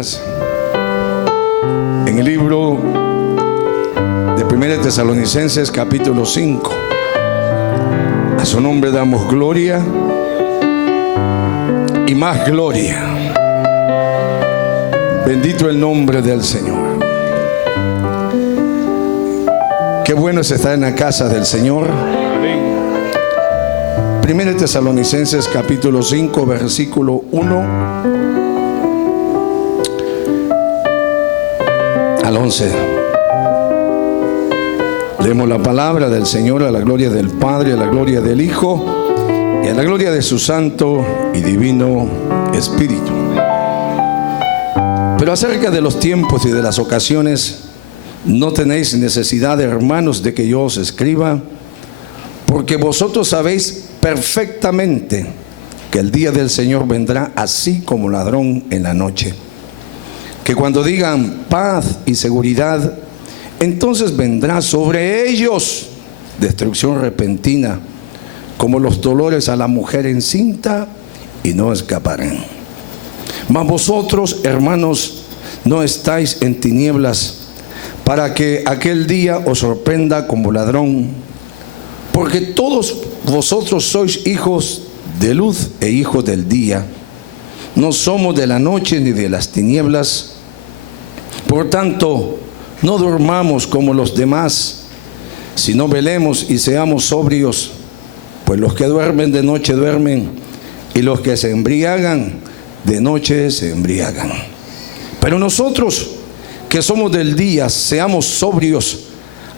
días en el libro de 1 Tesalonicenses capítulo 5. A su nombre damos gloria y más gloria. Bendito el nombre del Señor. Qué bueno es estar en la casa del Señor. 1 Tesalonicenses capítulo 5 versículo 1 al 11. Leemos la palabra del Señor a la gloria del Padre, a la gloria del Hijo y a la gloria de su Santo y Divino Espíritu. Pero acerca de los tiempos y de las ocasiones, no tenéis necesidad, hermanos, de que yo os escriba, porque vosotros sabéis perfectamente que el día del Señor vendrá así como ladrón en la noche. Que cuando digan paz y seguridad, entonces vendrá sobre ellos destrucción repentina, como los dolores a la mujer encinta, y no escaparán. Mas vosotros, hermanos, no estáis en tinieblas, para que aquel día os sorprenda como ladrón. Porque todos vosotros sois hijos de luz e hijos del día. No somos de la noche ni de las tinieblas. Por tanto, no durmamos como los demás, sino velemos y seamos sobrios. Pues los que duermen de noche duermen, y los que se embriagan de noche se embriagan. Pero nosotros, que somos del día, seamos sobrios,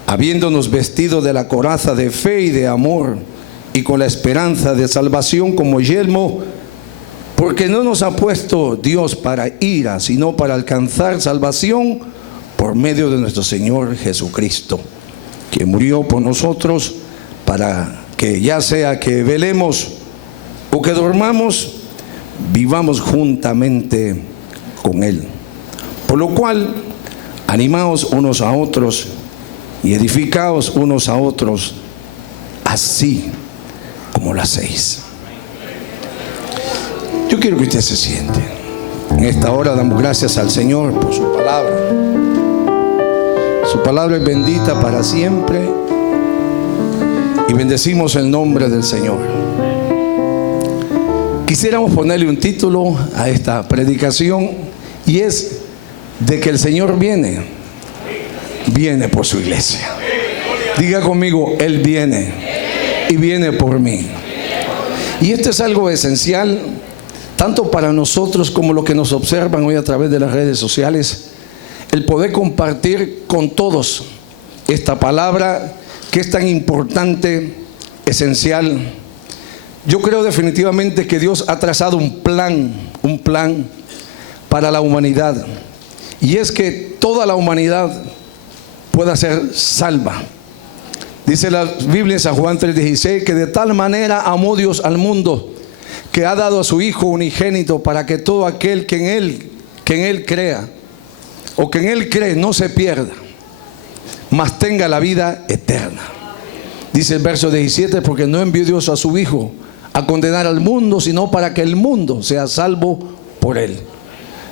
habiéndonos vestido de la coraza de fe y de amor, y con la esperanza de salvación como yelmo, porque no nos ha puesto Dios para ira, sino para alcanzar salvación por medio de nuestro Señor Jesucristo, que murió por nosotros, para que ya sea que velemos o que dormamos, vivamos juntamente con Él. Por lo cual, animaos unos a otros y edificaos unos a otros, así como lo hacéis. Yo quiero que usted se siente. En esta hora damos gracias al Señor por su palabra. Su palabra es bendita para siempre, y bendecimos el nombre del Señor. Quisiéramos ponerle un título a esta predicación, y es de que el Señor viene por su iglesia. Diga conmigo, Él viene y viene por mí. Y esto es algo esencial, tanto para nosotros como los que nos observan hoy a través de las redes sociales, el poder compartir con todos esta palabra que es tan importante, esencial. Yo creo definitivamente que Dios ha trazado un plan para la humanidad, y es que toda la humanidad pueda ser salva. Dice la Biblia en San Juan 3:16 que de tal manera amó Dios al mundo, que ha dado a su Hijo unigénito, para que todo aquel que en Él crea, o que en Él cree, no se pierda, mas tenga la vida eterna. Dice el verso 17, porque no envió Dios a su Hijo a condenar al mundo, sino para que el mundo sea salvo por Él.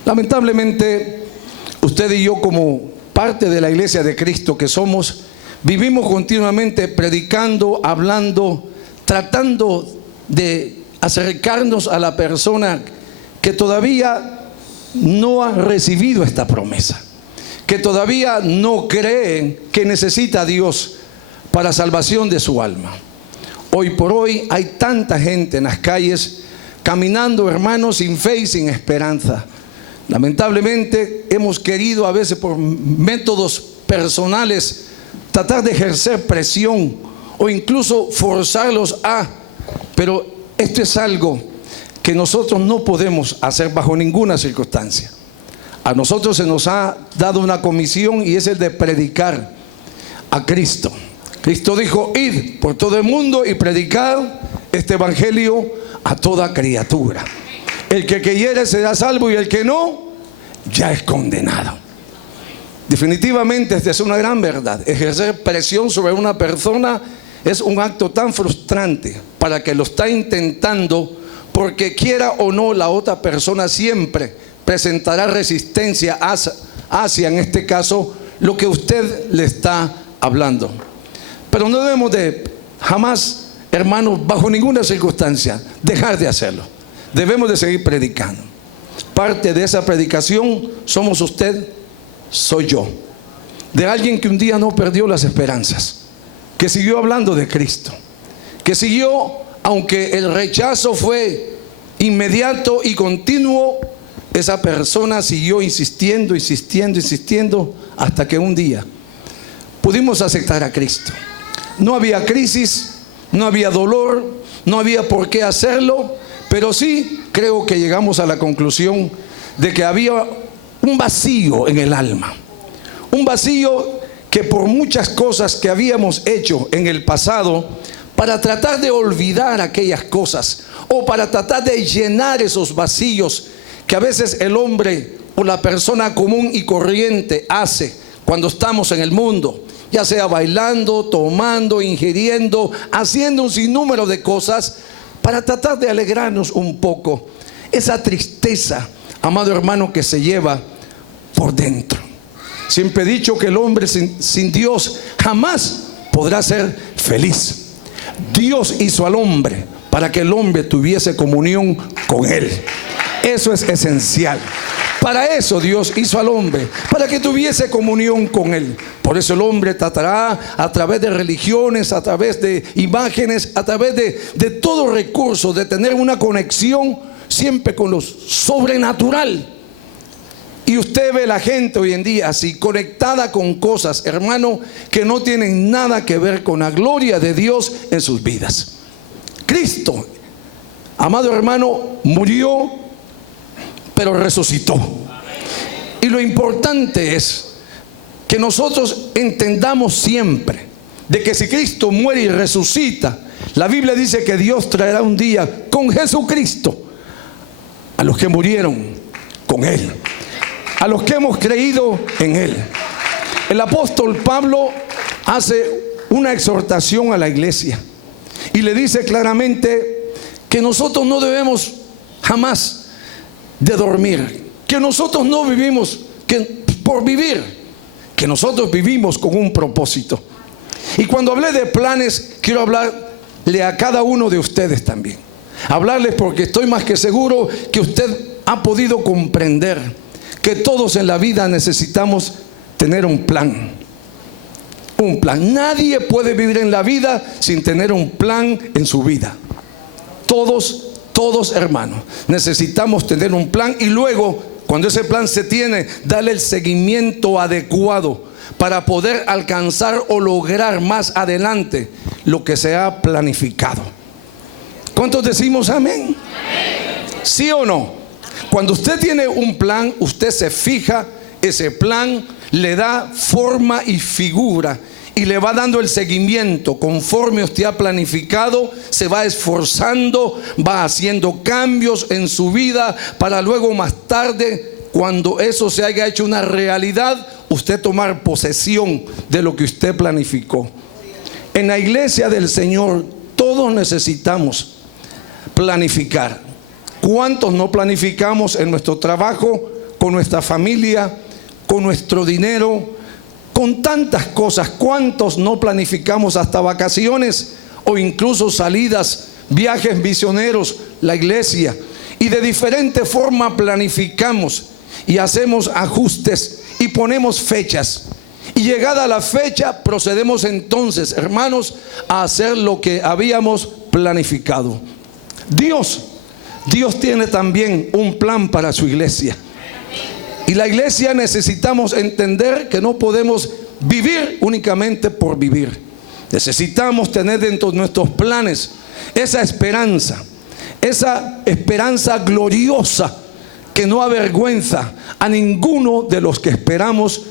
Lamentablemente, usted y yo, como parte de la iglesia de Cristo que somos, vivimos continuamente predicando, hablando, tratando de acercarnos a la persona que todavía no ha recibido esta promesa, que todavía no cree que necesita a Dios para salvación de su alma. Hoy por hoy hay tanta gente en las calles caminando, hermanos, sin fe y sin esperanza. Lamentablemente hemos querido a veces por métodos personales tratar de ejercer presión o incluso forzarlos pero esto es algo que nosotros no podemos hacer bajo ninguna circunstancia. A nosotros se nos ha dado una comisión, y es el de predicar a Cristo. Cristo dijo: id por todo el mundo y predicad este evangelio a toda criatura. El que creyere será salvo, y el que no, ya es condenado. Definitivamente esta es una gran verdad. Ejercer presión sobre una persona es un acto tan frustrante para que lo está intentando, porque quiera o no, la otra persona siempre presentará resistencia hacia, en este caso, lo que usted le está hablando. Pero no debemos de jamás, hermanos, bajo ninguna circunstancia, dejar de hacerlo. Debemos de seguir predicando. Parte de esa predicación somos usted, soy yo. De alguien que un día no perdió las esperanzas, que siguió hablando de Cristo, que siguió, aunque el rechazo fue inmediato y continuo, esa persona siguió insistiendo, hasta que un día pudimos aceptar a Cristo. No había crisis, no había dolor, no había por qué hacerlo, pero sí creo que llegamos a la conclusión de que había un vacío en el alma. Un vacío que por muchas cosas que habíamos hecho en el pasado, para tratar de olvidar aquellas cosas o para tratar de llenar esos vacíos que a veces el hombre o la persona común y corriente hace cuando estamos en el mundo, ya sea bailando, tomando, ingiriendo, haciendo un sinnúmero de cosas para tratar de alegrarnos un poco. Esa tristeza, amado hermano, que se lleva por dentro. Siempre he dicho que el hombre sin Dios jamás podrá ser feliz. Dios hizo al hombre para que el hombre tuviese comunión con Él. Eso es esencial. Para eso Dios hizo al hombre, para que tuviese comunión con Él. Por eso el hombre tratará a través de religiones, a través de imágenes, a través de todo recurso, de tener una conexión siempre con lo sobrenatural. Y usted ve la gente hoy en día así, conectada con cosas, hermano, que no tienen nada que ver con la gloria de Dios en sus vidas. Cristo, amado hermano, murió, pero resucitó. Y lo importante es que nosotros entendamos siempre de que si Cristo muere y resucita, la Biblia dice que Dios traerá un día con Jesucristo a los que murieron con Él, a los que hemos creído en Él. El apóstol Pablo hace una exhortación a la iglesia y le dice claramente que nosotros no debemos jamás de dormir, que nosotros no vivimos por vivir, que nosotros vivimos con un propósito. Y cuando hablé de planes, quiero hablarle a cada uno de ustedes también, hablarles porque estoy más que seguro que usted ha podido comprender que todos en la vida necesitamos tener un plan. Un plan. Nadie puede vivir en la vida sin tener un plan en su vida. Todos hermanos, necesitamos tener un plan y luego, cuando ese plan se tiene, darle el seguimiento adecuado para poder alcanzar o lograr más adelante lo que se ha planificado. ¿Cuántos decimos amén? ¿Sí o no? Cuando usted tiene un plan, usted se fija, ese plan le da forma y figura y le va dando el seguimiento conforme usted ha planificado, se va esforzando, va haciendo cambios en su vida para luego más tarde, cuando eso se haya hecho una realidad, usted tomar posesión de lo que usted planificó. En la iglesia del Señor todos necesitamos planificar. ¿Cuántos no planificamos en nuestro trabajo, con nuestra familia, con nuestro dinero, con tantas cosas? ¿Cuántos no planificamos hasta vacaciones o incluso salidas, viajes misioneros, la iglesia? Y de diferente forma planificamos y hacemos ajustes y ponemos fechas. Y llegada la fecha procedemos entonces, hermanos, a hacer lo que habíamos planificado. Dios tiene también un plan para su iglesia. Y la iglesia necesitamos entender que no podemos vivir únicamente por vivir. Necesitamos tener dentro de nuestros planes esa esperanza gloriosa que no avergüenza a ninguno de los que esperamos,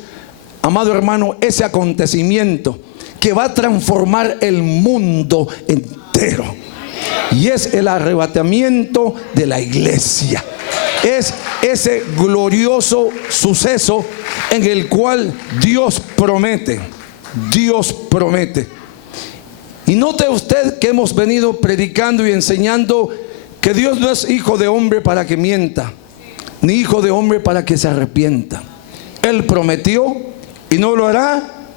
amado hermano, ese acontecimiento que va a transformar el mundo entero. Y es el arrebatamiento de la iglesia. Es ese glorioso suceso en el cual Dios promete. Y note usted que hemos venido predicando y enseñando que Dios no es hijo de hombre para que mienta, ni hijo de hombre para que se arrepienta. Él prometió y no lo hará.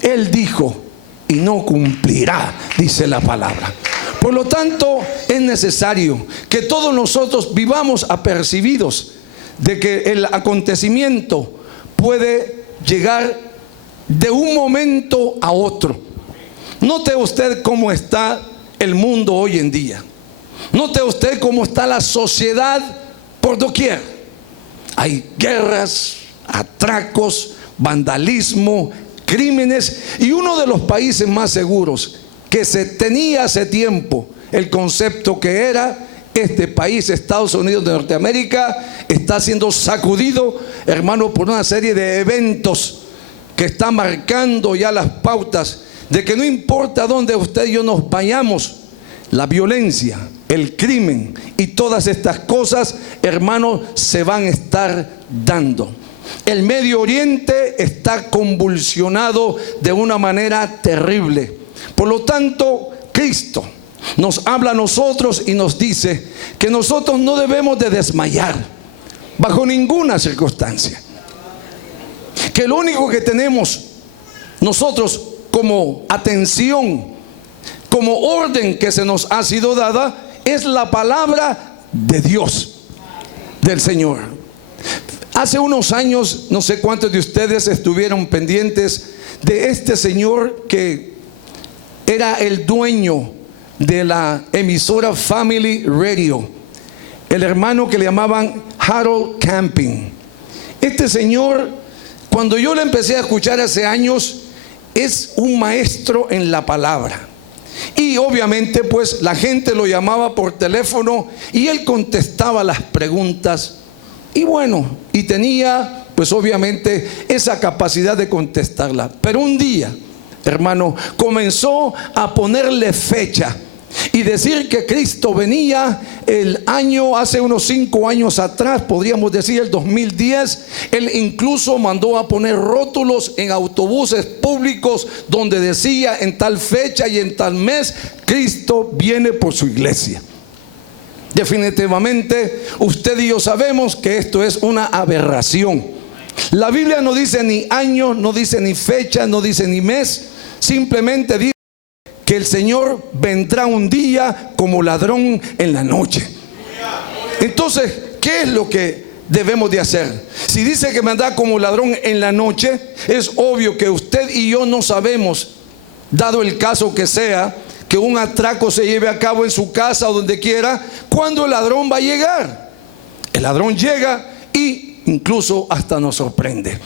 Él dijo y no cumplirá, dice la palabra. Por lo tanto, es necesario que todos nosotros vivamos apercibidos de que el acontecimiento puede llegar de un momento a otro. Note usted cómo está el mundo hoy en día. Note usted cómo está la sociedad por doquier. Hay guerras, atracos, vandalismo, crímenes, y uno de los países más seguros que se tenía hace tiempo el concepto que era este país, Estados Unidos de Norteamérica, está siendo sacudido, hermano, por una serie de eventos que están marcando ya las pautas de que no importa dónde usted y yo nos vayamos, la violencia, el crimen y todas estas cosas, hermanos, se van a estar dando. El Medio Oriente está convulsionado de una manera terrible. Por lo tanto, Cristo nos habla a nosotros y nos dice que nosotros no debemos de desmayar bajo ninguna circunstancia. Que lo único que tenemos nosotros como atención, como orden que se nos ha sido dada, es la palabra de Dios, del Señor. Hace unos años, no sé cuántos de ustedes estuvieron pendientes de este señor que era el dueño de la emisora Family Radio, el hermano que le llamaban Harold Camping. Este señor, cuando yo lo empecé a escuchar hace años, es un maestro en la palabra. Y obviamente pues la gente lo llamaba por teléfono y él contestaba las preguntas. Y bueno, y tenía pues obviamente esa capacidad de contestarla. Pero un día, hermano, comenzó a ponerle fecha y decir que Cristo venía el año, hace unos 5 años atrás, podríamos decir el 2010. Él incluso mandó a poner rótulos en autobuses públicos donde decía en tal fecha y en tal mes, Cristo viene por su iglesia. Definitivamente usted y yo sabemos que esto es una aberración. La Biblia no dice ni año, no dice ni fecha, no dice ni mes. Simplemente dice que el Señor vendrá un día como ladrón en la noche. Entonces, ¿qué es lo que debemos de hacer? Si dice que vendrá como ladrón en la noche, es obvio que usted y yo no sabemos, dado el caso que sea, que un atraco se lleve a cabo en su casa o donde quiera, cuando el ladrón va a llegar. El ladrón llega y incluso hasta nos sorprende.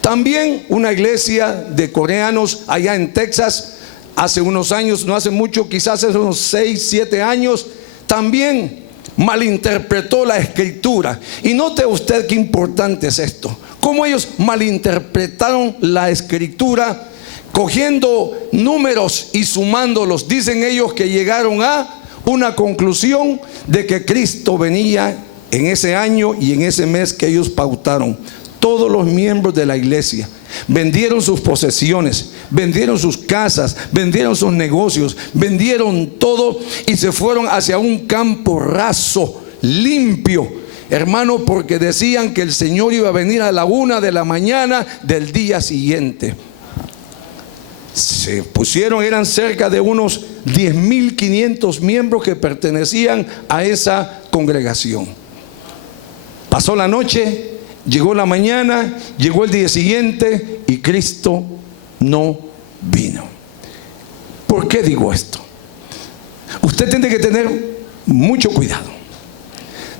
También una iglesia de coreanos allá en Texas, hace unos años, no hace mucho, quizás hace unos 6, 7 años, también malinterpretó la escritura. Y note usted qué importante es esto, cómo ellos malinterpretaron la escritura, cogiendo números y sumándolos. Dicen ellos que llegaron a una conclusión de que Cristo venía en ese año y en ese mes que ellos pautaron. Todos los miembros de la iglesia vendieron sus posesiones, vendieron sus casas, vendieron sus negocios, vendieron todo y se fueron hacia un campo raso, limpio, hermano, porque decían que el Señor iba a venir a la 1 de la mañana del día siguiente. Se pusieron, eran cerca de unos 10.500 miembros que pertenecían a esa congregación. Pasó la noche, llegó la mañana, llegó el día siguiente y Cristo no vino. ¿Por qué digo esto? Usted tiene que tener mucho cuidado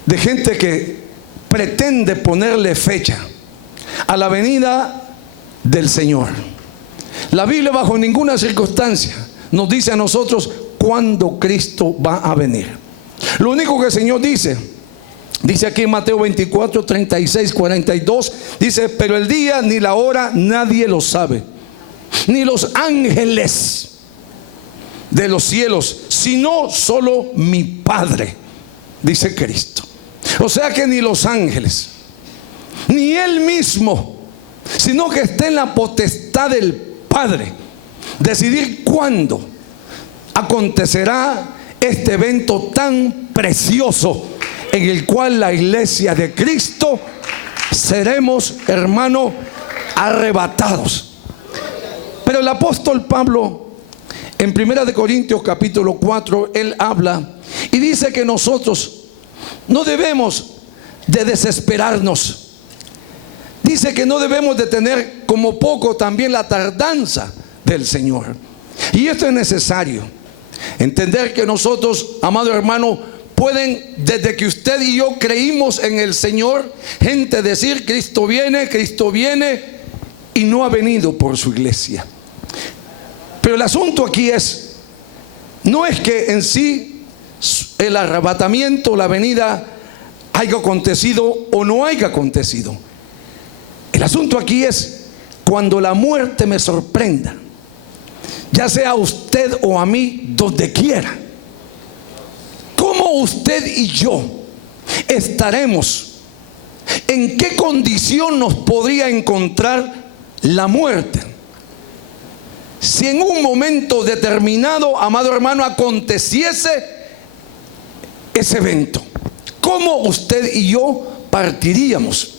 de gente que pretende ponerle fecha a la venida del Señor. La Biblia bajo ninguna circunstancia nos dice a nosotros cuándo Cristo va a venir. Lo único que el Señor dice aquí en Mateo 24, 36, 42, dice: pero el día ni la hora nadie lo sabe, ni los ángeles de los cielos, sino solo mi Padre, dice Cristo. O sea que ni los ángeles, ni Él mismo, sino que está en la potestad del Padre decidir cuándo acontecerá este evento tan precioso en el cual la iglesia de Cristo seremos, hermano, arrebatados. Pero el apóstol Pablo, en 1 Corintios capítulo 4, él habla y dice que nosotros no debemos de desesperarnos. Dice que no debemos de tener como poco también la tardanza del Señor. Y esto es necesario. Entender que nosotros, amado hermano, pueden, desde que usted y yo creímos en el Señor, gente decir: Cristo viene, y no ha venido por su iglesia. Pero el asunto aquí no es que en sí el arrebatamiento, la venida, haya acontecido o no haya acontecido. El asunto aquí es cuando la muerte me sorprenda, ya sea a usted o a mí, donde quiera. ¿Cómo usted y yo estaremos? ¿En qué condición nos podría encontrar la muerte? Si en un momento determinado, amado hermano, aconteciese ese evento, ¿cómo usted y yo partiríamos?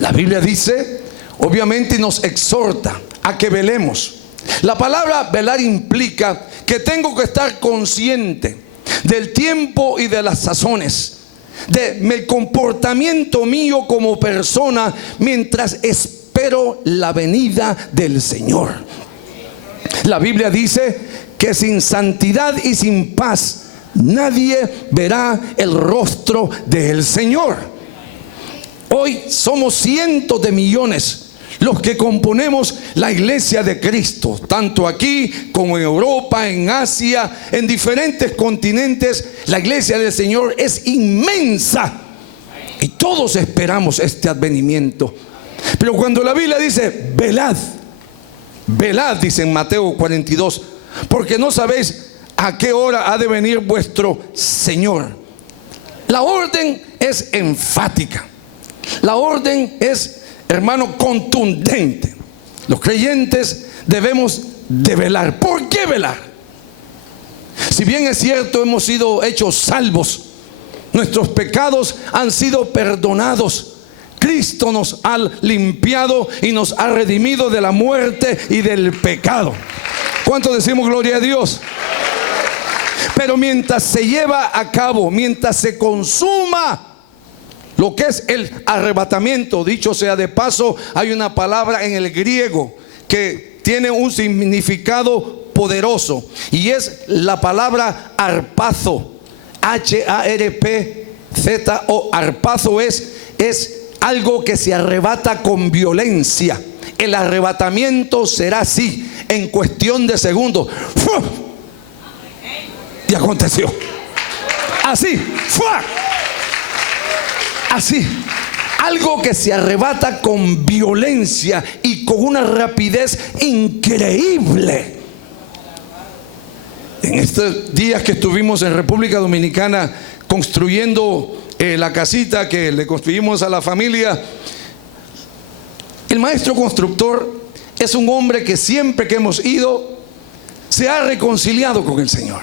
La Biblia dice, obviamente, y nos exhorta a que velemos. La palabra velar implica que tengo que estar consciente del tiempo y de las sazones, del comportamiento mío como persona mientras espero la venida del Señor. La Biblia dice que sin santidad y sin paz nadie verá el rostro del Señor. Hoy somos cientos de millones los que componemos la iglesia de Cristo, tanto aquí como en Europa, en Asia, en diferentes continentes. La iglesia del Señor es inmensa y todos esperamos este advenimiento. Pero cuando la Biblia dice velad, velad, dice en Mateo 42, porque no sabéis a qué hora ha de venir vuestro Señor. La orden es enfática. La orden es, hermano, contundente. Los creyentes debemos de velar. ¿Por qué velar? Si bien es cierto, hemos sido hechos salvos, nuestros pecados han sido perdonados, Cristo nos ha limpiado y nos ha redimido de la muerte y del pecado. ¿Cuánto decimos gloria a Dios? Pero mientras se lleva a cabo, mientras se consuma lo que es el arrebatamiento, dicho sea de paso, hay una palabra en el griego que tiene un significado poderoso y es la palabra harpazo, H-A-R-P-Z-O. Harpazo es algo que se arrebata con violencia. El arrebatamiento será así, en cuestión de segundos. ¡Fua! Y aconteció así. ¡Fua! Así, algo que se arrebata con violencia y con una rapidez increíble. En estos días que estuvimos en República Dominicana construyendo la casita que le construimos a la familia, el maestro constructor es un hombre que siempre que hemos ido se ha reconciliado con el Señor.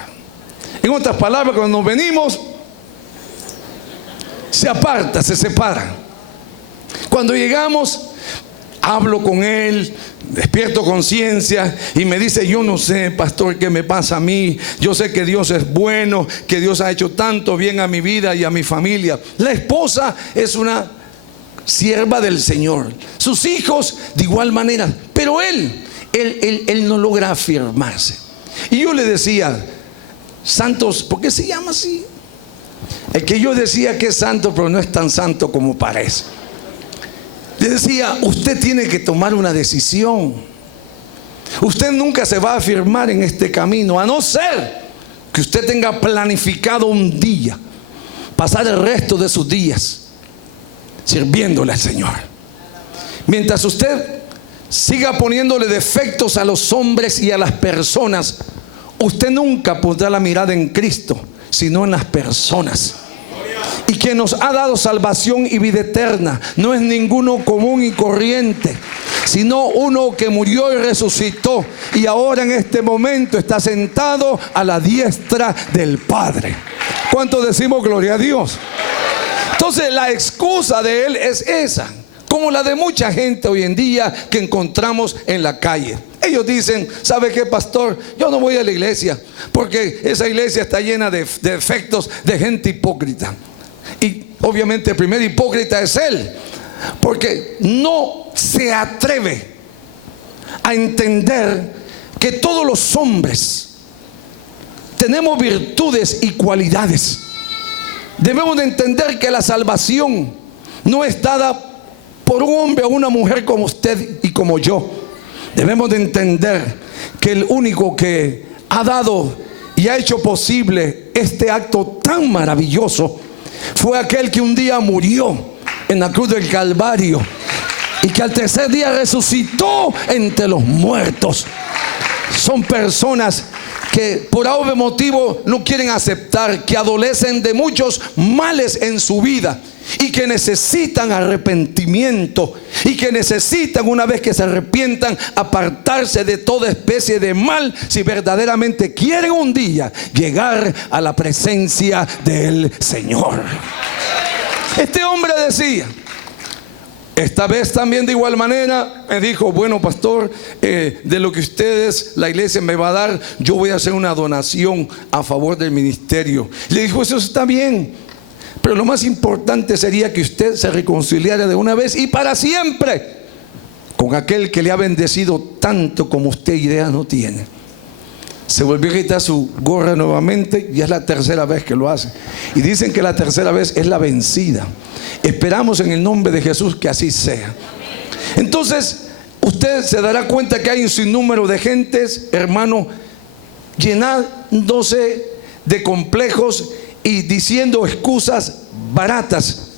En otras palabras, cuando nos venimos, se aparta, se separa. Cuando llegamos, hablo con él, despierto conciencia y me dice: yo no sé, pastor, qué me pasa a mí. Yo sé que Dios es bueno, que Dios ha hecho tanto bien a mi vida y a mi familia. La esposa es una sierva del Señor, sus hijos de igual manera, pero él no logra afirmarse. Y yo le decía: santos, ¿por qué se llama así? El que yo decía que es santo, pero no es tan santo como parece. Le decía: usted tiene que tomar una decisión. Usted nunca se va a afirmar en este camino, a no ser que usted tenga planificado un día, pasar el resto de sus días sirviéndole al Señor. Mientras usted siga poniéndole defectos a los hombres y a las personas, usted nunca pondrá la mirada en Cristo, sino en las personas. Y quien nos ha dado salvación y vida eterna no es ninguno común y corriente, sino uno que murió y resucitó y ahora en este momento está sentado a la diestra del Padre. ¿Cuánto decimos gloria a Dios? Entonces la excusa de él es esa, como la de mucha gente hoy en día que encontramos en la calle. Ellos dicen, ¿sabe qué, pastor? Yo no voy a la iglesia porque esa iglesia está llena de defectos, de gente hipócrita. Y obviamente el primer hipócrita es él, porque no se atreve a entender que todos los hombres tenemos virtudes y cualidades. Debemos de entender que la salvación no es dada por un hombre o una mujer como usted y como yo. Debemos de entender que el único que ha dado y ha hecho posible este acto tan maravilloso fue aquel que un día murió en la cruz del Calvario y que al tercer día resucitó entre los muertos. Son personas que por algún motivo no quieren aceptar que adolecen de muchos males en su vida y que necesitan arrepentimiento, y que necesitan, una vez que se arrepientan, apartarse de toda especie de mal si verdaderamente quieren un día llegar a la presencia del Señor. Este hombre decía, esta vez también de igual manera me dijo, bueno, pastor, de lo que ustedes, la iglesia me va a dar, yo voy a hacer una donación a favor del ministerio. Le dijo, eso está bien, pero lo más importante sería que usted se reconciliara de una vez y para siempre con aquel que le ha bendecido tanto como usted idea no tiene. Se volvió a quitar su gorra nuevamente y es la tercera vez que lo hace. Y dicen que la tercera vez es la vencida. Esperamos en el nombre de Jesús que así sea. Entonces, usted se dará cuenta que hay un sinnúmero de gentes, hermano, llenándose de complejos y diciendo excusas baratas,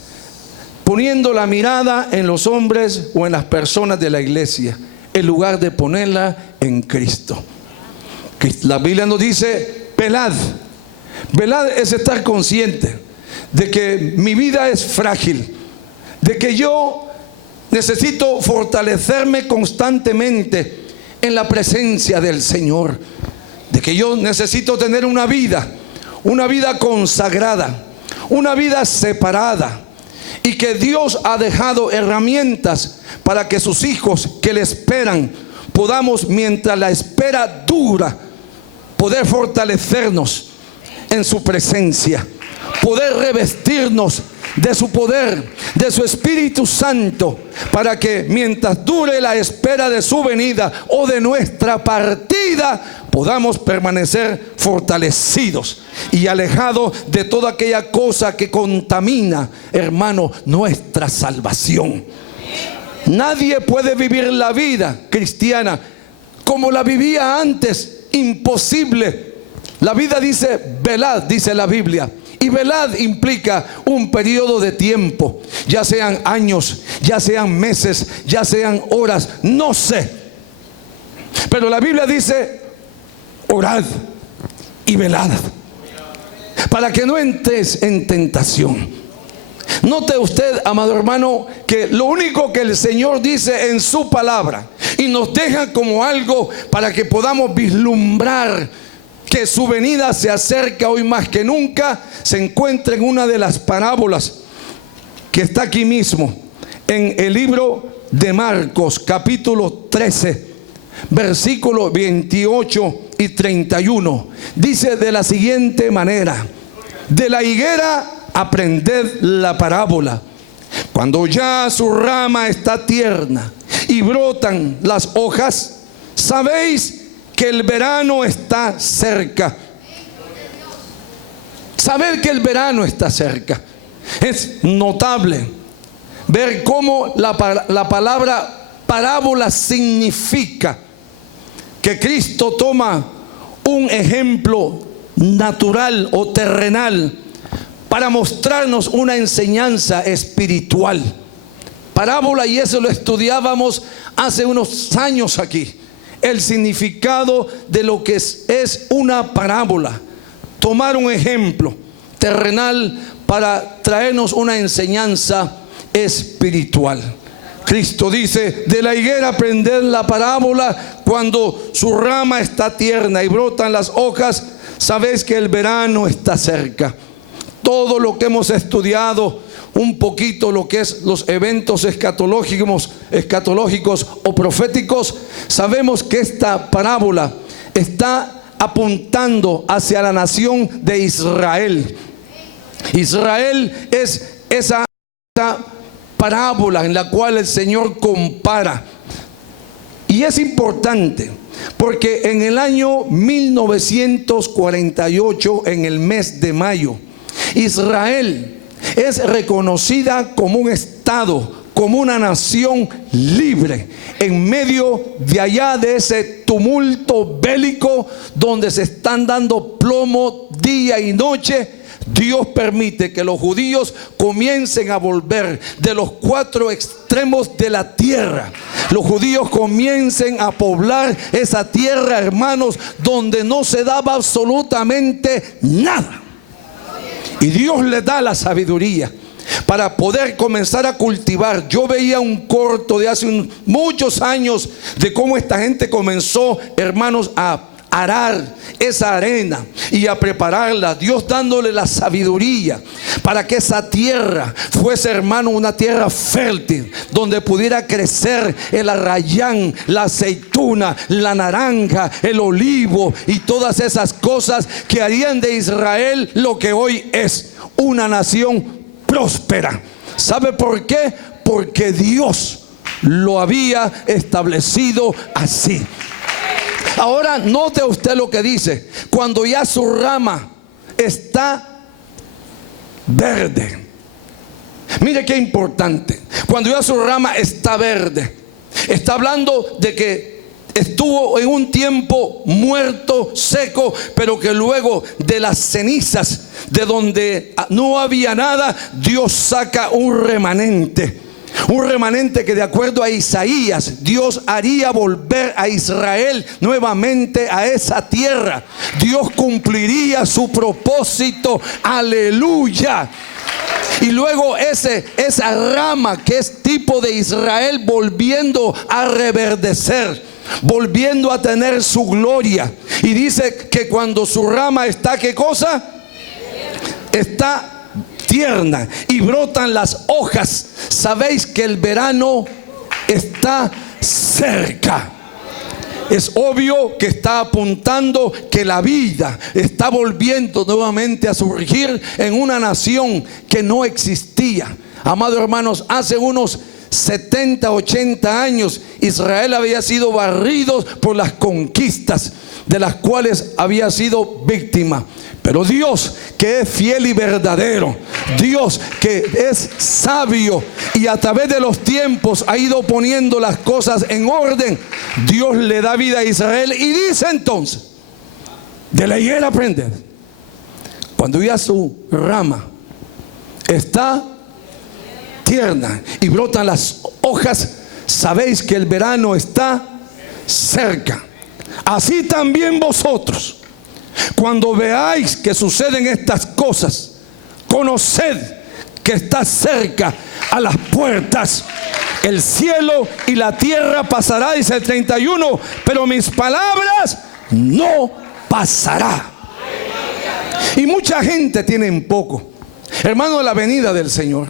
poniendo la mirada en los hombres o en las personas de la iglesia, en lugar de ponerla en Cristo. La Biblia nos dice, velad. Velad es estar consciente de que mi vida es frágil, de que yo necesito fortalecerme constantemente en la presencia del Señor, de que yo necesito tener una vida consagrada, una vida separada, y que Dios ha dejado herramientas para que sus hijos que le esperan podamos, mientras la espera dura, poder fortalecernos en su presencia, poder revestirnos de su poder, de su Espíritu Santo, para que mientras dure la espera de su venida o de nuestra partida, podamos permanecer fortalecidos y alejados de toda aquella cosa que contamina, hermano, nuestra salvación. Nadie puede vivir la vida cristiana como la vivía antes. Imposible. La vida dice velad, dice la Biblia, y velad implica un periodo de tiempo, ya sean años, ya sean meses, ya sean horas, no sé, pero la Biblia dice orad y velad para que no entres en tentación. Note usted, amado hermano, que lo único que el Señor dice en su palabra y nos deja como algo para que podamos vislumbrar que su venida se acerca hoy más que nunca, se encuentra en una de las parábolas que está aquí mismo en el libro de Marcos, capítulo 13, versículos 28 y 31. Dice de la siguiente manera: de la higuera aprended la parábola. Cuando ya su rama está tierna y brotan las hojas, sabéis que el verano está cerca. Saber que el verano está cerca. Es notable ver cómo la palabra parábola significa que Cristo toma un ejemplo natural o terrenal para mostrarnos una enseñanza espiritual. Parábola, y eso lo estudiábamos hace unos años aquí, el significado de lo que es una parábola. Tomar un ejemplo terrenal para traernos una enseñanza espiritual. Cristo dice: de la higuera aprended la parábola, cuando su rama está tierna y brotan las hojas, sabéis que el verano está cerca. Todo lo que hemos estudiado un poquito lo que es los eventos escatológicos o proféticos, sabemos que esta parábola está apuntando hacia la nación de Israel. Israel es esa parábola en la cual el Señor compara. Y es importante porque en el año 1948, en el mes de mayo, Israel es reconocida como un estado, como una nación libre, en medio de allá de ese tumulto bélico donde se están dando plomo día y noche. Dios permite que los judíos comiencen a volver de los 4 extremos de la tierra. Los judíos comiencen a poblar esa tierra, hermanos, donde no se daba absolutamente nada. Y Dios les da la sabiduría para poder comenzar a cultivar. Yo veía un corto de hace muchos años de cómo esta gente comenzó, hermanos, a arar esa arena y a prepararla, Dios dándole la sabiduría para que esa tierra fuese, hermano, una tierra fértil donde pudiera crecer el arrayán, la aceituna, la naranja, el olivo y todas esas cosas que harían de Israel lo que hoy es, una nación próspera. ¿Sabe por qué? Porque Dios lo había establecido así. Ahora note usted lo que dice: cuando ya su rama está verde. Mire qué importante. Cuando ya su rama está verde, está hablando de que estuvo en un tiempo muerto, seco, pero que luego de las cenizas, de donde no había nada, Dios saca un remanente. Un remanente que, de acuerdo a Isaías, Dios haría volver a Israel nuevamente a esa tierra. Dios cumpliría su propósito. Aleluya. Y luego esa rama que es tipo de Israel volviendo a reverdecer, volviendo a tener su gloria. Y dice que cuando su rama está, ¿qué cosa? Está tierna y brotan las hojas. Sabéis que el verano está cerca. Es obvio que está apuntando que la vida está volviendo nuevamente a surgir en una nación que no existía. Amados hermanos, hace unos 70, 80 años Israel había sido barrido por las conquistas de las cuales había sido víctima. Pero Dios, que es fiel y verdadero, Dios que es sabio y a través de los tiempos ha ido poniendo las cosas en orden, Dios le da vida a Israel y dice entonces: de la higuera aprended, cuando ya su rama está tierna y brotan las hojas, sabéis que el verano está cerca. Así también vosotros, cuando veáis que suceden estas cosas, conoced que está cerca a las puertas. El cielo y la tierra pasará, dice el 31, pero mis palabras no pasará. Y mucha gente tiene en poco, hermano, la venida del Señor.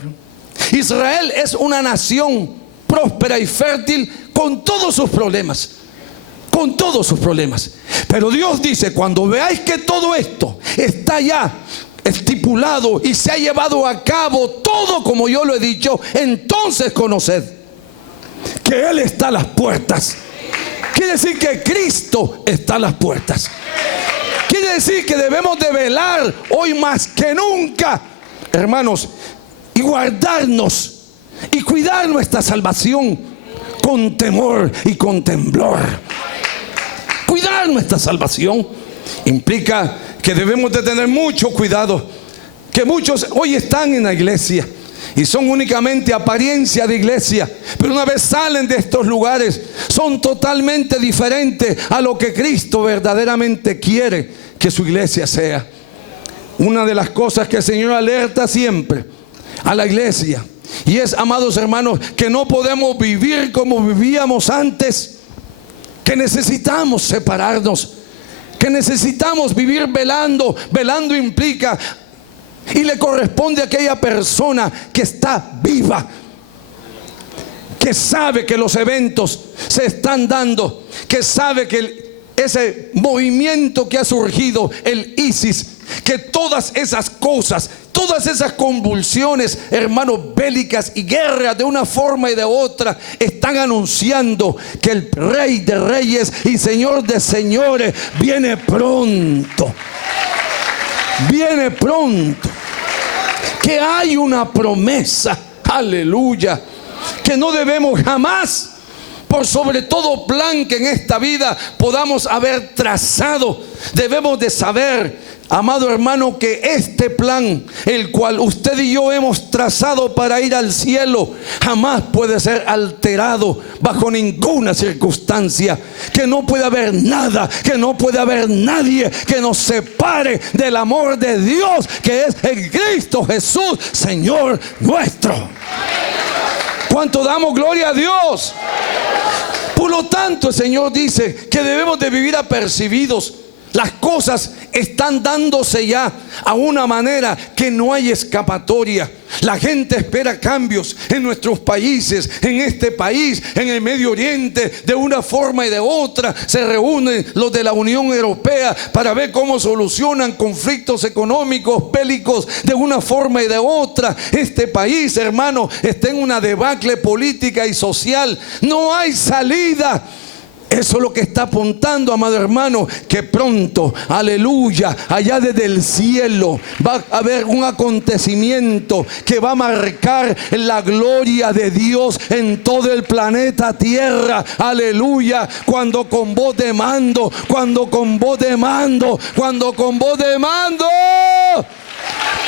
Israel es una nación próspera y fértil con todos sus problemas. Con todos sus problemas. Pero Dios dice: cuando veáis que todo esto está ya estipulado y se ha llevado a cabo todo como yo lo he dicho, entonces conoced que Él está a las puertas. Quiere decir que Cristo está a las puertas. Quiere decir que debemos de velar hoy más que nunca, hermanos, y guardarnos y cuidar nuestra salvación con temor y con temblor. Cuidar nuestra salvación implica que debemos de tener mucho cuidado. Que muchos hoy están en la iglesia y son únicamente apariencia de iglesia, pero una vez salen de estos lugares son totalmente diferentes a lo que Cristo verdaderamente quiere que su iglesia sea. Una de las cosas que el Señor alerta siempre a la iglesia, y es, amados hermanos, que no podemos vivir como vivíamos antes, que necesitamos separarnos, que necesitamos vivir velando. Velando implica Y le corresponde a aquella persona que está viva, que sabe que los eventos se están dando, que sabe que ese movimiento que ha surgido, el ISIS, que todas esas cosas, todas esas convulsiones, hermanos, bélicas y guerras de una forma y de otra, están anunciando que el Rey de Reyes y Señor de Señores viene pronto. Viene pronto. Que hay una promesa, aleluya, que no debemos jamás, por sobre todo plan que en esta vida podamos haber trazado, debemos de saber, amado hermano, que este plan, el cual usted y yo hemos trazado para ir al cielo, jamás puede ser alterado bajo ninguna circunstancia. Que no puede haber nada, que no puede haber nadie que nos separe del amor de Dios, que es en Cristo Jesús, Señor nuestro. ¿Cuánto damos gloria a Dios? Por lo tanto, el Señor dice que debemos de vivir apercibidos. Las cosas están dándose ya a una manera que no hay escapatoria. La gente espera cambios en nuestros países, en este país, en el Medio Oriente, de una forma y de otra. Se reúnen los de la Unión Europea para ver cómo solucionan conflictos económicos, bélicos, de una forma y de otra. Este país, hermano, está en una debacle política y social. No hay salida. Eso es lo que está apuntando, amado hermano, que pronto, aleluya, allá desde el cielo va a haber un acontecimiento que va a marcar la gloria de Dios en todo el planeta Tierra, aleluya, cuando con voz de mando, cuando con voz de mando, cuando con voz de mando,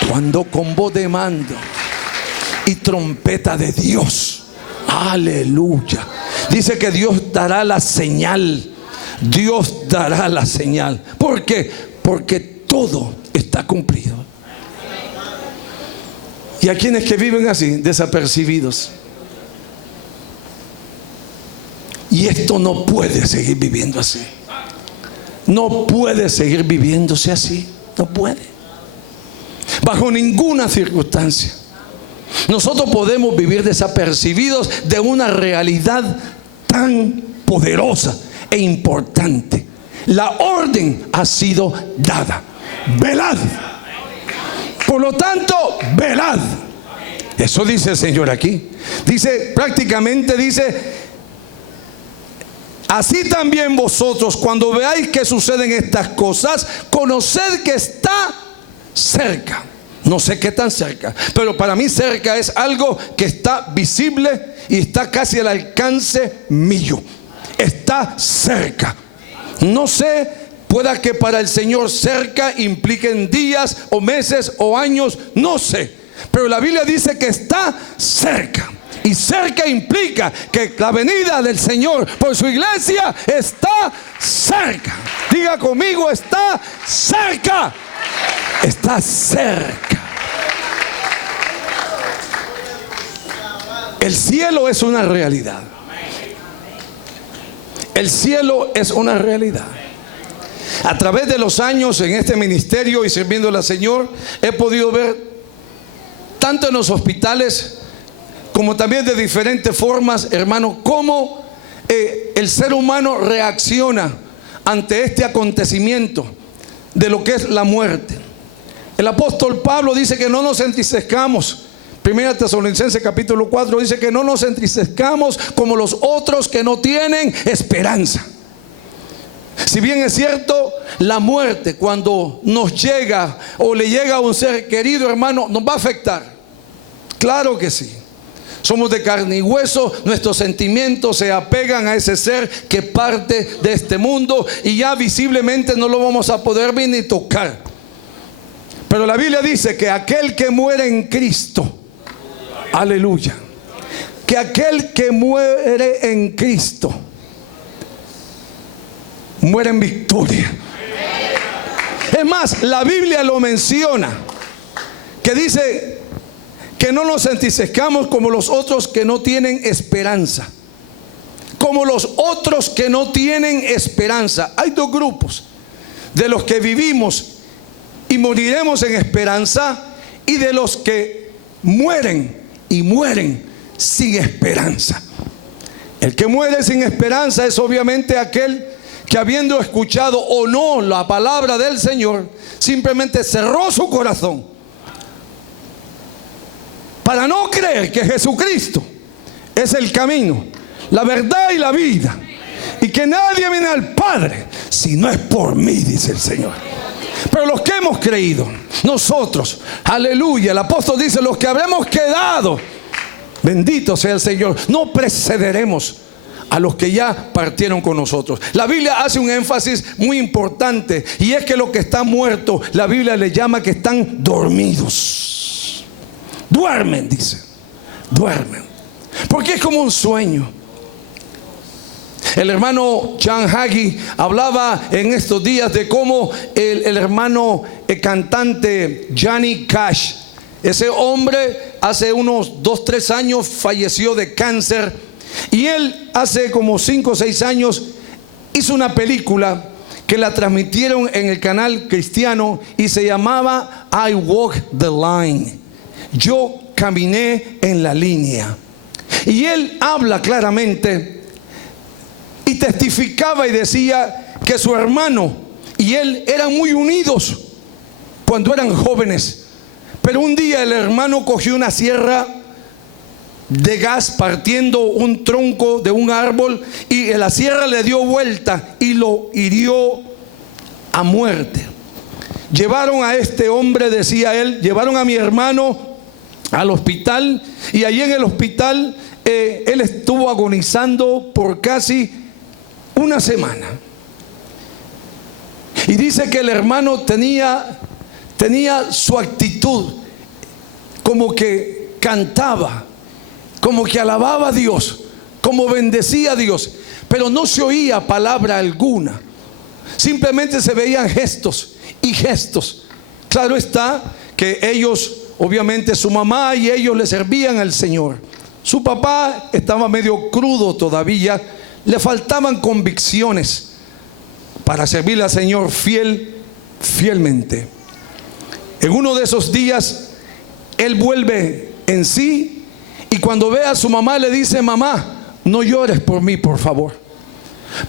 cuando con voz de mando y trompeta de Dios, aleluya. Dice que Dios dará la señal. Dios dará la señal. ¿Por qué? Porque todo está cumplido. Y a quienes que viven así, desapercibidos. Y esto no puede seguir viviendo así. No puede seguir viviéndose así. No puede. Bajo ninguna circunstancia. Nosotros podemos vivir desapercibidos de una realidad tan poderosa e importante. La orden ha sido dada. Velad. Por lo tanto, velad. Eso dice el Señor aquí. Dice, prácticamente dice, así también vosotros, cuando veáis que suceden estas cosas, conoced que está cerca. No sé qué tan cerca, pero para mí cerca es algo que está visible y está casi al alcance mío. Está cerca. No sé, pueda que para el Señor cerca impliquen días o meses o años, no sé. Pero la Biblia dice que está cerca. Y cerca implica que la venida del Señor por su iglesia está cerca. Diga conmigo, está cerca. Está cerca. El cielo es una realidad. El cielo es una realidad. A través de los años en este ministerio y sirviéndole al Señor, he podido ver tanto en los hospitales como también de diferentes formas, hermano, cómo el ser humano reacciona ante este acontecimiento de lo que es la muerte. El apóstol Pablo dice que no nos entristezcamos. Primera Tesalonicenses capítulo 4 dice que no nos entristezcamos como los otros que no tienen esperanza. Si bien es cierto, la muerte cuando nos llega o le llega a un ser querido, hermano, nos va a afectar. Claro que sí. Somos de carne y hueso, nuestros sentimientos se apegan a ese ser que parte de este mundo y ya visiblemente no lo vamos a poder ver ni tocar. Pero la Biblia dice que aquel que muere en Cristo, aleluya, que aquel que muere en Cristo muere en victoria. Es más, la Biblia lo menciona, que dice que no nos entristezcamos como los otros que no tienen esperanza. Como los otros que no tienen esperanza. Hay dos grupos: de los que vivimos y moriremos en esperanza, y de los que mueren y mueren sin esperanza. El que muere sin esperanza es obviamente aquel que, habiendo escuchado o no la palabra del Señor, simplemente cerró su corazón para no creer que Jesucristo es el camino, la verdad y la vida, y que nadie viene al Padre si no es por mí, dice el Señor. Pero los que hemos creído, nosotros, aleluya, el apóstol dice, los que habremos quedado, bendito sea el Señor, no precederemos a los que ya partieron con nosotros. La Biblia hace un énfasis muy importante, y es que los que están muertos, la Biblia les llama que están dormidos. Duermen, dice, duermen, porque es como un sueño. El hermano John Hagee hablaba en estos días de cómo el hermano cantante Johnny Cash, ese hombre hace unos 2-3 años falleció de cáncer, y él hace como 5 o 6 años hizo una película que la transmitieron en el canal cristiano y se llamaba I Walk the Line. Yo caminé en la línea. Y él habla claramente y testificaba y decía que su hermano y él eran muy unidos cuando eran jóvenes. Pero un día el hermano cogió una sierra de gas partiendo un tronco de un árbol, y la sierra le dio vuelta y lo hirió a muerte. Llevaron a este hombre, decía él, llevaron a mi hermano al hospital, y allí en el hospital él estuvo agonizando por casi una semana. Y dice que el hermano tenía su actitud, como que cantaba, como que alababa a Dios, como bendecía a Dios, pero no se oía palabra alguna. Simplemente se veían gestos y gestos. Claro está que ellos, obviamente su mamá y ellos le servían al Señor. Su papá estaba medio crudo todavía, le faltaban convicciones para servirle al Señor fielmente. En uno de esos días él vuelve en sí, y cuando ve a su mamá le dice: mamá, no llores por mí, por favor,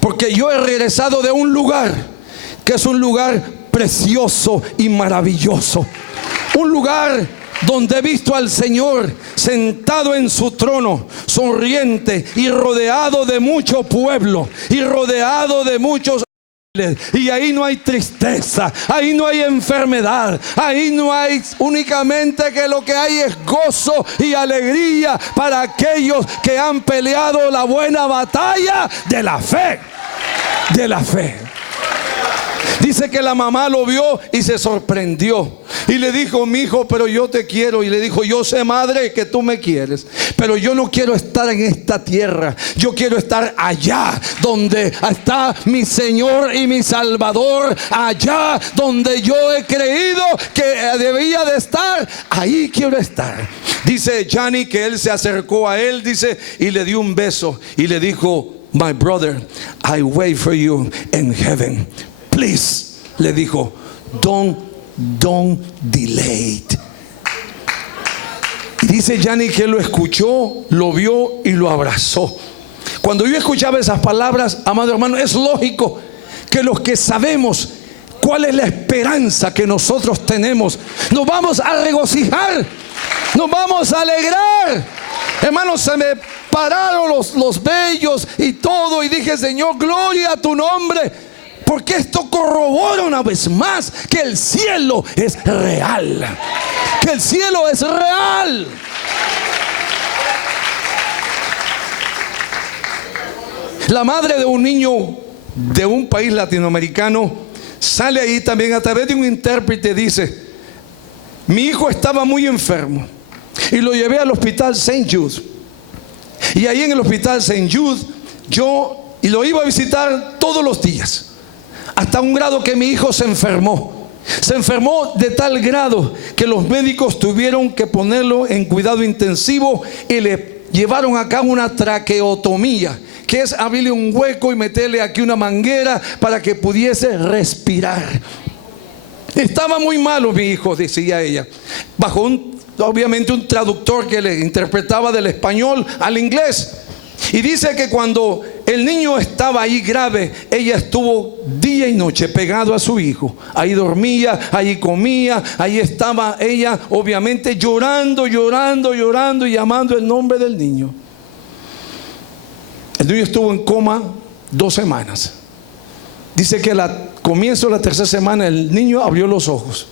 porque yo he regresado de un lugar que es un lugar precioso y maravilloso, un lugar donde he visto al Señor sentado en su trono, sonriente y rodeado de mucho pueblo y rodeado de muchos. Y ahí no hay tristeza, ahí no hay enfermedad, ahí no hay, únicamente que lo que hay es gozo y alegría para aquellos que han peleado la buena batalla de la fe. De la fe. Dice que la mamá lo vio y se sorprendió y le dijo: mi hijo, pero yo te quiero. Y le dijo: yo sé, madre, que tú me quieres, pero yo no quiero estar en esta tierra. Yo quiero estar allá donde está mi Señor y mi Salvador, allá donde yo he creído que debía de estar. Ahí quiero estar. Dice Johnny que él se acercó a él, dice, y le dio un beso y le dijo: my brother, I wait for you in heaven. Please, le dijo, don't delay it. Y dice Johnny que lo escuchó, lo vio y lo abrazó. Cuando yo escuchaba esas palabras, amado hermano, es lógico que los que sabemos cuál es la esperanza que nosotros tenemos, nos vamos a regocijar, nos vamos a alegrar. Hermanos, se me pararon los vellos y todo, y dije: Señor, gloria a tu nombre, porque esto corrobora una vez más que el cielo es real. Que el cielo es real. La madre de un niño de un país latinoamericano sale ahí también a través de un intérprete. Dice: mi hijo estaba muy enfermo y lo llevé al hospital St. Jude. Y ahí en el hospital St. Jude y lo iba a visitar todos los días, hasta un grado que mi hijo se enfermó. Se enfermó de tal grado que los médicos tuvieron que ponerlo en cuidado intensivo y le llevaron a cabo una traqueotomía, que es abrirle un hueco y meterle aquí una manguera para que pudiese respirar. Estaba muy malo mi hijo, decía ella, bajo obviamente un traductor que le interpretaba del español al inglés. Y dice que cuando el niño estaba ahí grave, ella estuvo día y noche pegado a su hijo. Ahí dormía, ahí comía, ahí estaba ella obviamente llorando y llamando el nombre del niño. El niño estuvo en coma 2 semanas. Dice que al comienzo de la 3ª semana el niño abrió los ojos.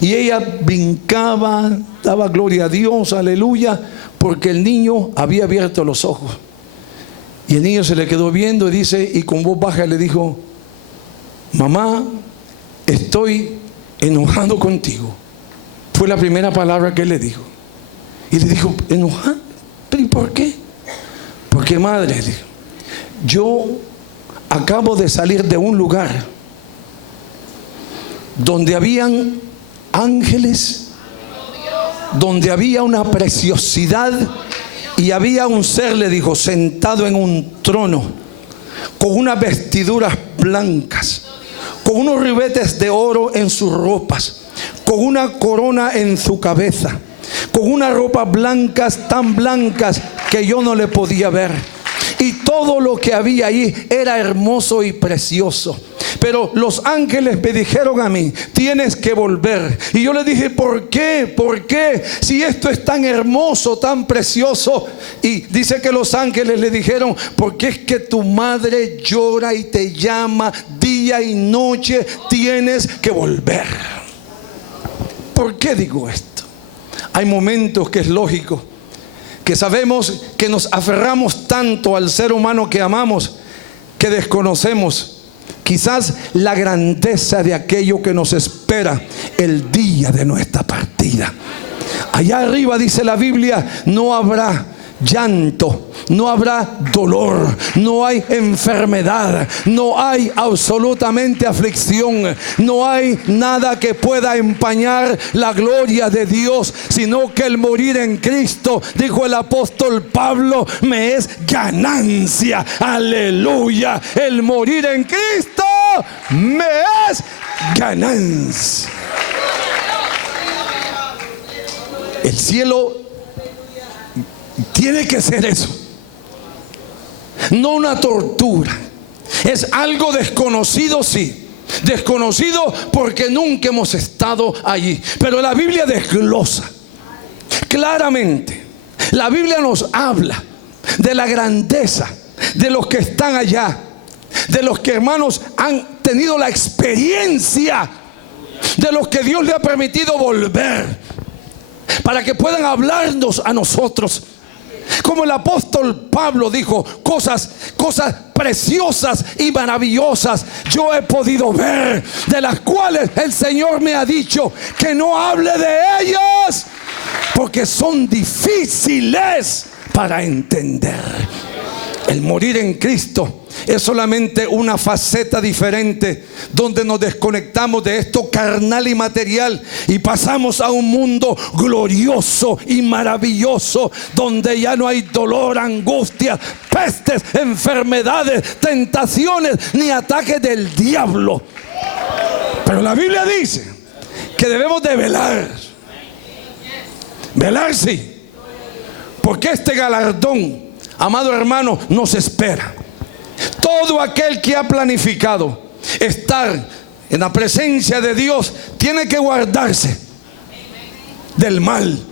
Y ella brincaba, daba gloria a Dios, aleluya, porque el niño había abierto los ojos. Y el niño se le quedó viendo y dice, y con voz baja le dijo: mamá, estoy enojado contigo. Fue la primera palabra que él le dijo. Y le dijo: ¿enojado? ¿Pero y por qué? Porque madre, dijo, yo acabo de salir de un lugar donde habían ángeles, donde había una preciosidad. Y había un ser, le dijo, sentado en un trono, con unas vestiduras blancas, con unos ribetes de oro en sus ropas, con una corona en su cabeza, con unas ropas blancas, tan blancas que yo no le podía ver. Y todo lo que había ahí era hermoso y precioso. Pero los ángeles me dijeron a mí: tienes que volver. Y yo le dije: ¿por qué? ¿Por qué? Si esto es tan hermoso, tan precioso. Y dice que los ángeles le dijeron: porque es que tu madre llora y te llama día y noche, tienes que volver. ¿Por qué digo esto? Hay momentos que es lógico, que sabemos que nos aferramos tanto al ser humano que amamos, que desconocemos quizás la grandeza de aquello que nos espera el día de nuestra partida. Allá arriba, dice la Biblia, no habrá llanto, no habrá dolor, no hay enfermedad, no hay absolutamente aflicción, no hay nada que pueda empañar la gloria de Dios, sino que el morir en Cristo, dijo el apóstol Pablo, me es ganancia. Aleluya. El morir en Cristo me es ganancia. El cielo tiene que ser eso, no una tortura. Es algo desconocido, sí, desconocido porque nunca hemos estado allí. Pero la Biblia desglosa claramente. La Biblia nos habla de la grandeza de los que están allá, de los que, hermanos, han tenido la experiencia, de los que Dios le ha permitido volver, para que puedan hablarnos a nosotros. Como el apóstol Pablo dijo, cosas preciosas y maravillosas yo he podido ver, de las cuales el Señor me ha dicho que no hable de ellas, porque son difíciles para entender. El morir en Cristo es solamente una faceta diferente, donde nos desconectamos de esto carnal y material y pasamos a un mundo glorioso y maravilloso, donde ya no hay dolor, angustia, pestes, enfermedades, tentaciones ni ataques del diablo. Pero la Biblia dice que debemos de velar. Velar, sí, porque este galardón, amado hermano, nos espera. Todo aquel que ha planificado estar en la presencia de Dios tiene que guardarse del mal,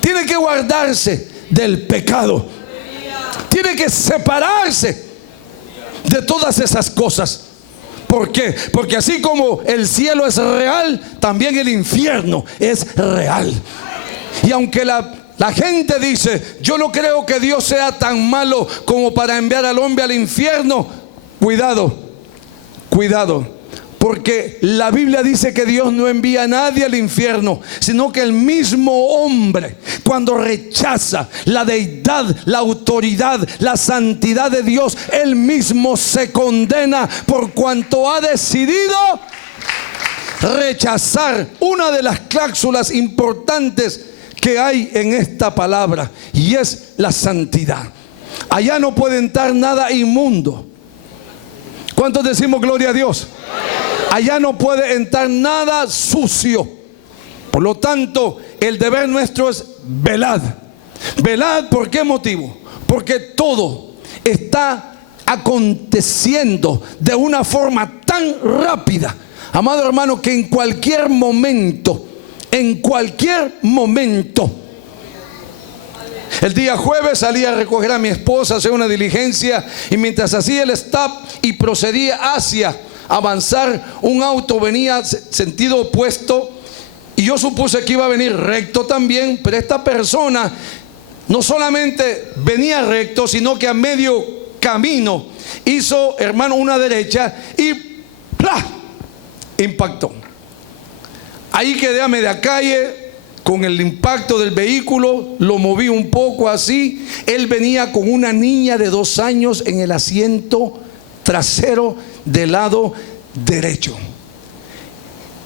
tiene que guardarse del pecado, tiene que separarse de todas esas cosas. ¿Por qué? Porque así como el cielo es real, también el infierno es real. Y aunque la gente dice, yo no creo que Dios sea tan malo como para enviar al hombre al infierno, cuidado, porque la Biblia dice que Dios no envía a nadie al infierno, sino que el mismo hombre, cuando rechaza la deidad, la autoridad, la santidad de Dios, él mismo se condena, por cuanto ha decidido rechazar una de las cláusulas importantes que hay en esta palabra, y es la santidad. Allá no puede entrar nada inmundo. ¿Cuántos decimos gloria a Dios? Allá no puede entrar nada sucio. Por lo tanto, el deber nuestro es velad. Velad, ¿por qué motivo? Porque todo está aconteciendo de una forma tan rápida, amado hermano, que en cualquier momento, el día jueves salí a recoger a mi esposa, hacer una diligencia, y mientras hacía el stop y procedía hacia avanzar, un auto venía sentido opuesto, y yo supuse que iba a venir recto también, pero esta persona no solamente venía recto, sino que a medio camino hizo, hermano, una derecha y ¡plá!, impactó. Ahí quedé a media calle con el impacto del vehículo, lo moví un poco así. Él venía con una niña de 2 años en el asiento trasero del lado derecho.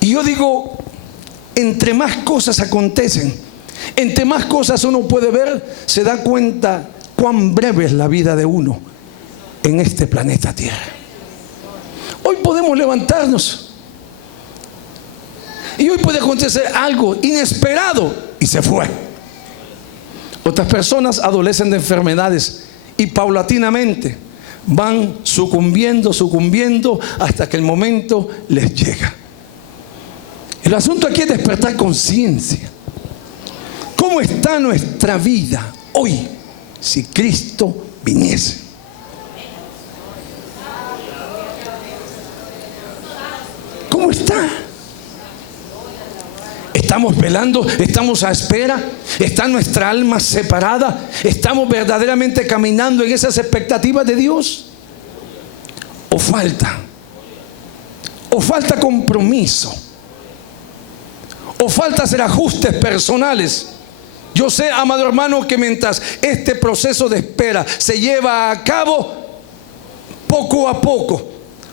Y yo digo, entre más cosas acontecen, entre más cosas uno puede ver, se da cuenta cuán breve es la vida de uno en este planeta Tierra. Hoy podemos levantarnos y hoy puede acontecer algo inesperado y se fue. Otras personas adolecen de enfermedades y paulatinamente van sucumbiendo hasta que el momento les llega. El asunto aquí es despertar conciencia. ¿Cómo está nuestra vida hoy si Cristo viniese? ¿Cómo está? ¿Estamos velando? ¿Estamos a espera? ¿Está nuestra alma separada? ¿Estamos verdaderamente caminando en esas expectativas de Dios? ¿O falta? ¿O falta compromiso? ¿O falta hacer ajustes personales? Yo sé, amado hermano, que mientras este proceso de espera se lleva a cabo, poco a poco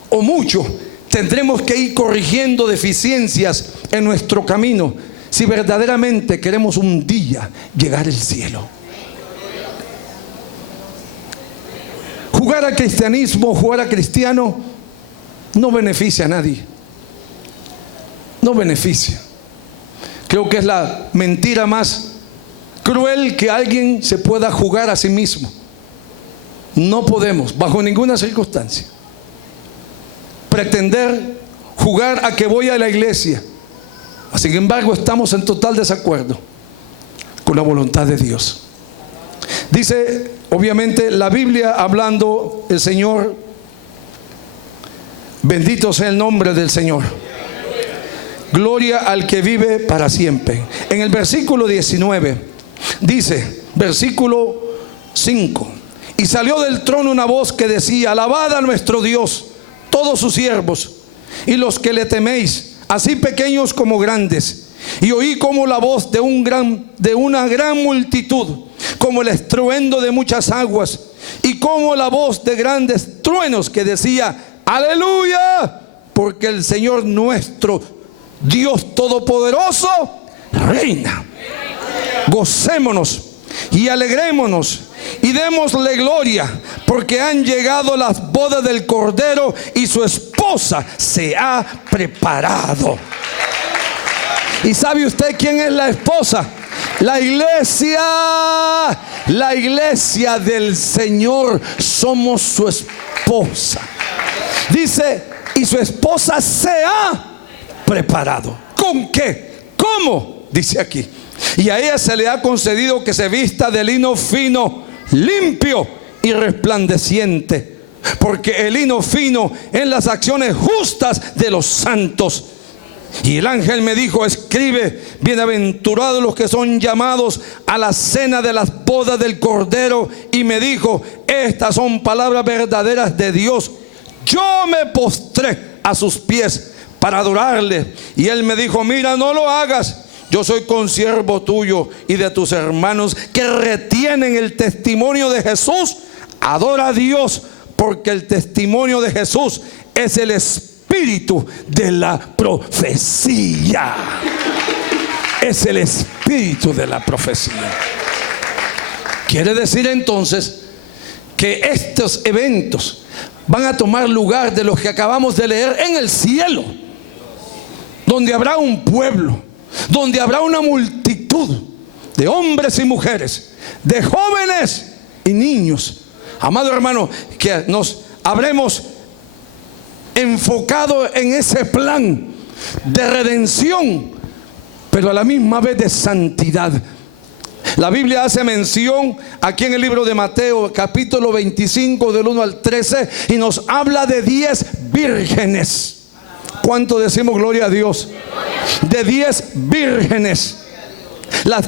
o mucho, tendremos que ir corrigiendo deficiencias en nuestro camino si verdaderamente queremos un día llegar al cielo. Jugar al cristianismo, jugar a cristiano, no beneficia a nadie. No beneficia. Creo que es la mentira más cruel que alguien se pueda jugar a sí mismo. No podemos, bajo ninguna circunstancia, pretender jugar a que voy a la iglesia. Sin embargo, estamos en total desacuerdo con la voluntad de Dios. Dice, obviamente, la Biblia hablando, el Señor, bendito sea el nombre del Señor. Gloria al que vive para siempre. En el versículo 19 dice, versículo 5: y salió del trono una voz que decía: alabad a nuestro Dios, todos sus siervos, y los que le teméis, así pequeños como grandes. Y oí como la voz de una gran multitud, como el estruendo de muchas aguas, y como la voz de grandes truenos que decía: aleluya, porque el Señor nuestro Dios Todopoderoso reina. Gocémonos y alegrémonos y démosle gloria, porque han llegado las bodas del Cordero y su esposa se ha preparado. ¿Y sabe usted quién es la esposa? La iglesia del Señor. Somos su esposa. Dice, y su esposa se ha preparado. ¿Con qué? ¿Cómo? Dice aquí. Y a ella se le ha concedido que se vista de lino fino, limpio y resplandeciente, porque el lino fino en las acciones justas de los santos. Y el ángel me dijo: escribe, bienaventurados los que son llamados a la cena de las bodas del Cordero. Y me dijo: estas son palabras verdaderas de Dios. Yo me postré a sus pies para adorarle. Y él me dijo: mira, no lo hagas. Yo soy consiervo tuyo y de tus hermanos que retienen el testimonio de Jesús. Adora a Dios, porque el testimonio de Jesús es el espíritu de la profecía. Es el espíritu de la profecía. Quiere decir entonces que estos eventos van a tomar lugar de los que acabamos de leer en el cielo, donde habrá un pueblo, donde habrá una multitud de hombres y mujeres, de jóvenes y niños. Amado hermano, que nos habremos enfocado en ese plan de redención, pero a la misma vez de santidad. La Biblia hace mención aquí en el libro de Mateo, capítulo 25, del 1 al 13, y nos habla de 10 vírgenes. ¿Cuánto decimos gloria a Dios? De 10 vírgenes. Las